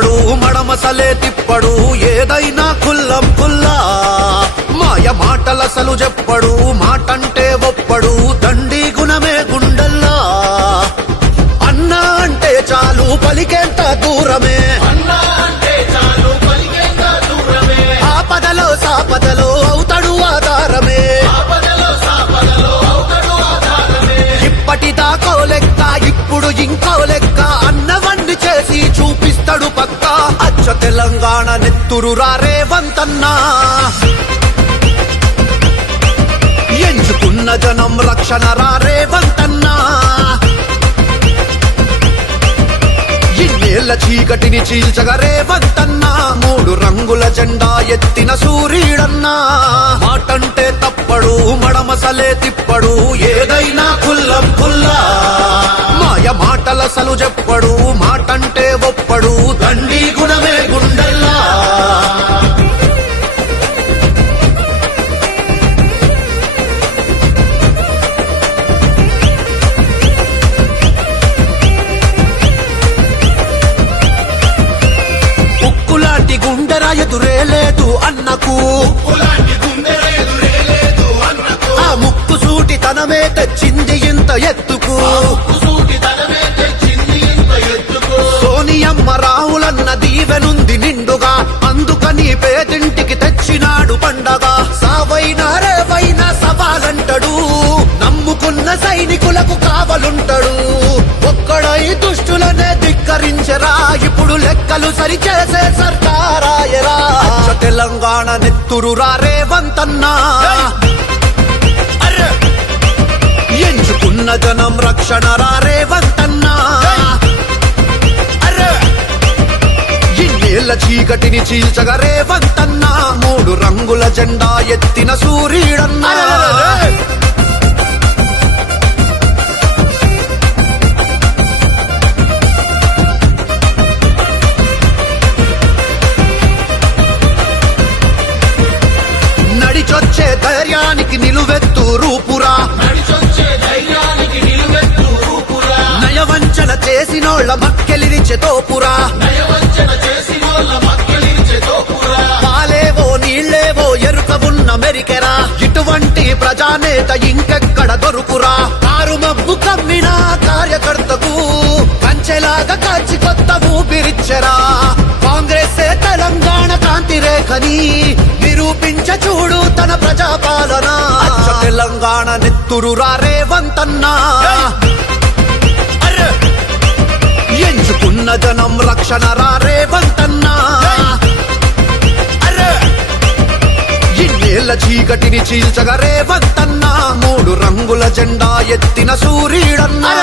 తిప్పడు మడమసలే తిప్పడు ఏదైనా కుల్లం కుల్లా మాయ మాటలసలు చెప్పడు మాటంటే ఒప్పడు దండి గుణమే గుండల్లా అన్నా అంటే చాలు పలికేంత దూరమే ఆపదలో సాపదలో అవుతాడు ఆధారమే ఇప్పటిదాకో లెక్క ఇప్పుడు ఇంకో లెక్క అన్నవన్నీ చేసి చూపిస్తాడు పక్క అచ్చ తెలంగాణ నెత్తురు రేవంతన్నా ఎంచుకున్న జనం రక్షణ రేవంతన్నా ఇన్నేళ్ల చీకటిని చీల్చగ రేవంతన్నా మూడు రంగుల జెండా ఎత్తిన సూర్యుడన్నా మాటంటే తప్పడు మడమసలే తిప్పడు ఏదైనా కుల్లం కుల్లా మాయ మాటలసలు చెప్పడు మాటంటే ఒప్పడు దండి గుణమే గుండెల్లా గుండెరా ఎదురే లేదు అన్నకు ఆ ముక్కు సూటి తనమే తెచ్చింది ఇంత ఎత్తుకు సోనియమ్మ రాహులన్న దీవెనుంది నిండుగా అందుకని పేదింటికి తెచ్చినాడు పండగ సావైనా రేవైనా సవాలంటాడు నమ్ముకున్న సైనికులకు కావలుంటాడు ఒక్కడై దుష్టులనే ధిక్కరించరా ఇప్పుడు లెక్కలు సరిచేసే సర్కారాయరా తెలంగాణ నెత్తురు రేవంతన్నా ఎంచుకున్న జనం రక్షణ రేవంతన్నా ఇన్నేళ్ల చీకటిని చీల్చగ రేవంతన్నా మూడు రంగుల జెండా ఎత్తిన సూర్యుడన్నా నడిచొచ్చే ధైర్యానికి నిలువెత్తు రూపురా నయవంచన చేసినోళ్ళ మక్కెలిరిచె తోపురా పాలేవో నీళ్లేవో ఎరుక ఉన్న మెరికెరా ఇటువంటి ప్రజానేత ఇంకెక్కడ దొరుకురా కారు మబ్బు కమ్మిన కార్యకర్తకు కంచెలాగా కాచి కొత్త ఊపిరిచ్చెరా కాంగ్రెస్ తెలంగాణ కాంతి రేఖని నిరూపించ చూడు తన ప్రజాపాలన తెలంగాణ నెత్తురు రేవంతన్నా ఎంచుకున్న జనం రక్షణ రేవంతన్నా ఇన్నేళ్ల చీకటిని చీల్చగ రేవంతన్నా మూడు రంగుల జెండా ఎత్తిన సూర్యుడన్నా